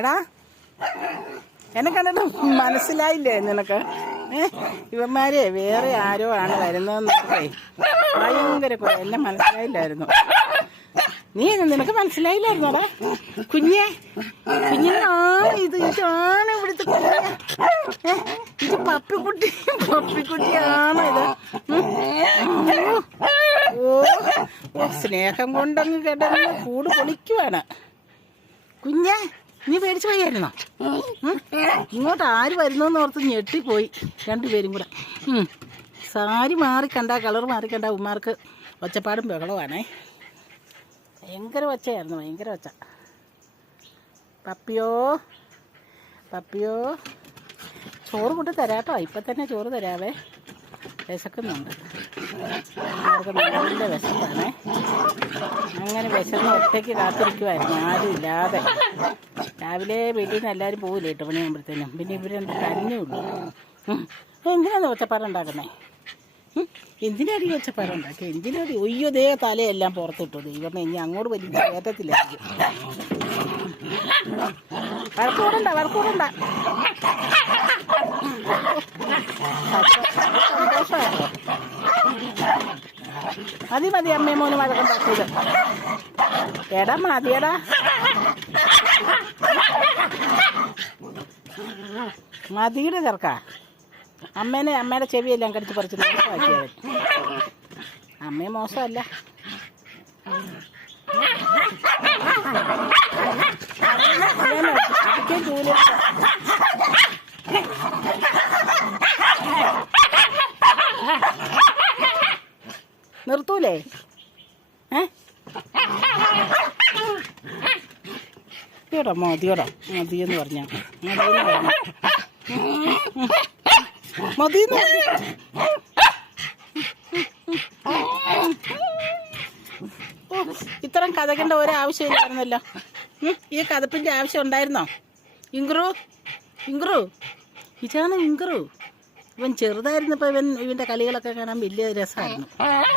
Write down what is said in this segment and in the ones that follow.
എടാ എന്നെ കണ്ടിട്ട് മനസ്സിലായില്ലേ നിനക്ക്? ഇവന്മാരെ വേറെ ആരോ ആണ് വരുന്നതെന്നൊക്കെ ഭയങ്കര എന്നെ മനസ്സിലായില്ലായിരുന്നു. നിനക്ക് മനസ്സിലായില്ലായിരുന്നോടാ? കുഞ്ഞിനാണ് ഇതാണ് ഇവിടുത്തെ കുഞ്ഞ്. ഇത് പപ്പിക്കുട്ടിയാണോ ഇത്? ഓ സ്നേഹം കൊണ്ടങ്ങ് കിടന്ന് കൂട് പൊളിക്കുവാണ്. കുഞ്ഞേ, നീ പേടിച്ചു പോയായിരുന്നോ? ഇങ്ങോട്ട് ആര് വരുന്നോന്ന് ഓർത്ത് ഞെട്ടിപ്പോയി രണ്ടുപേരും കൂടെ. സാരി മാറിക്കണ്ട, കളർ മാറിക്കണ്ട. ഉമ്മാർക്ക് ഒച്ചപ്പാടും ബഹളമാണേ. ഭയങ്കര ഒച്ചയായിരുന്നു, ഭയങ്കര ഒച്ച. പപ്പിയോ ചോറ് കൊണ്ട് തരാട്ടോ. ഇപ്പം തന്നെ ചോറ് തരാവേ, വിശക്കുന്നുണ്ട്. അവർക്ക് നല്ല വിശപ്പാണേ. അങ്ങനെ വിശന്ന് ഒറ്റയ്ക്ക് കാത്തിരിക്കുമായിരുന്നു, ആരും ഇല്ലാതെ. രാവിലെ വീട്ടിൽ നിന്ന് എല്ലാവരും പോകില്ല 8 മണിയാകുമ്പോഴത്തേനും. പിന്നെ ഇവർ രണ്ട് തന്നെയുള്ളൂ. എന്തിനാണ് ഒച്ചപ്പാടുണ്ടാക്കുന്നേ? എന്തിനാടി ഒച്ചപ്പാടുണ്ടാക്കി? എന്തിനാടി? ഒയ്യോ, ദേ തലയെല്ലാം പുറത്തിട്ടു. ദൈവമേ, ഇനി അങ്ങോട്ട് വലിയ കയറ്റത്തില്ലായിരിക്കും. വഴക്കൂടണ്ട. സന്തോഷമാണോ? മതി അമ്മയും മോനും വഴക്കുണ്ടാക്കിയത്. എടാ മതിയടാ. മതിയുടെ ചെറുക്ക. അമ്മയുടെ ചെവിയെല്ലാം കടിച്ച് പറിച്ച് മോശമാക്കിയവൻ. അമ്മയും മോശമല്ല. ജൂലി നിർത്തൂലേ? മതിയോടാ മതിയെന്ന് പറഞ്ഞാ മതിയെന്ന് ഇത്തരം കഥകേണ്ട ഒരാവശ്യമില്ലായിരുന്നല്ലോ. ഈ കഥപ്പിൻ്റെ ആവശ്യം ഉണ്ടായിരുന്നോ? ഇങ്ക്രു ഇതാണ് ഇങ്ക്രു. ഇവൻ ചെറുതായിരുന്നപ്പോൾ ഇവൻ്റെ കളികളൊക്കെ കാണാൻ വലിയ രസമായിരുന്നു.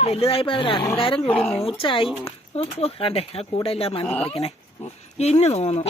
വലുതായപ്പോൾ അവൻ അഹങ്കാരം കൂടി മൂച്ചായി. ആണ്ടേ ആ കൂടെ എല്ലാം മാന്തി പിടിക്കണേ. എന്നു തോന്നും.